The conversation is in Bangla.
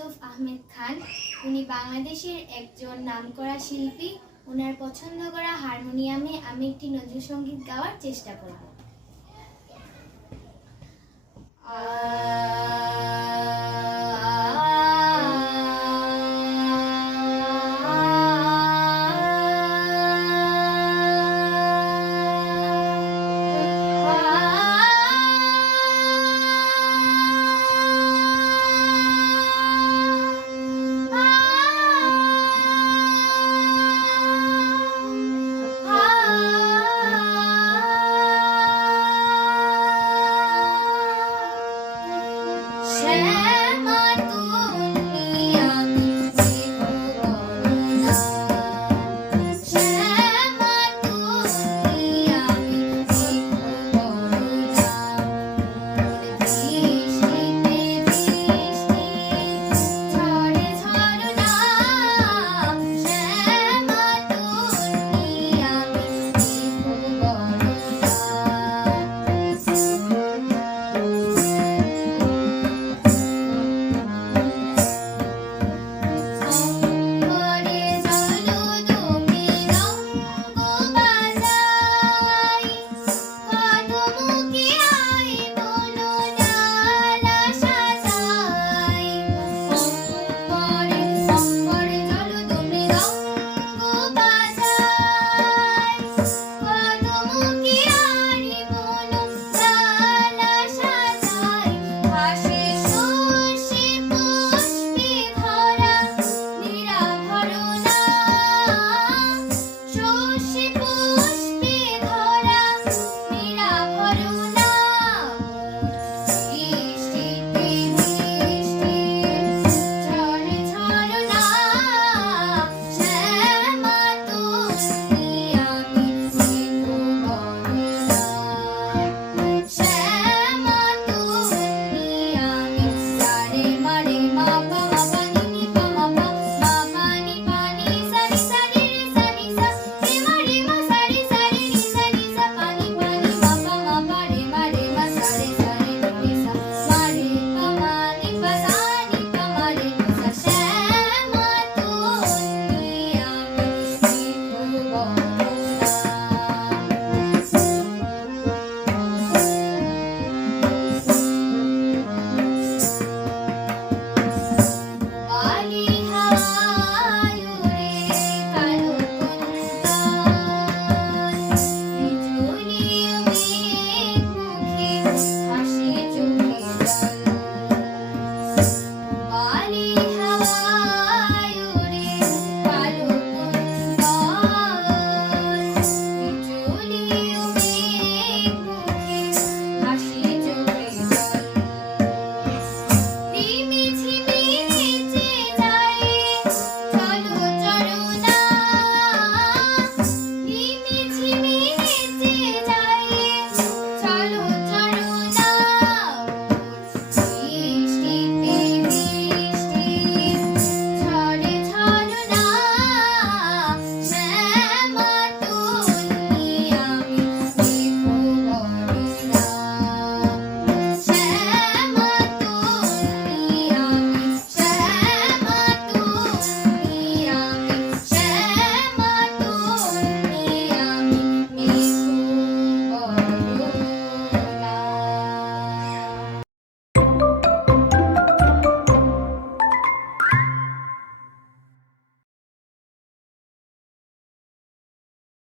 আহমেদ খান। উনি বাংলাদেশের একজন নামকরা শিল্পী। ওনার পছন্দ করা হারমোনিয়ামে আমি একটি নজরুল সংগীত গাওয়ার চেষ্টা করব। আ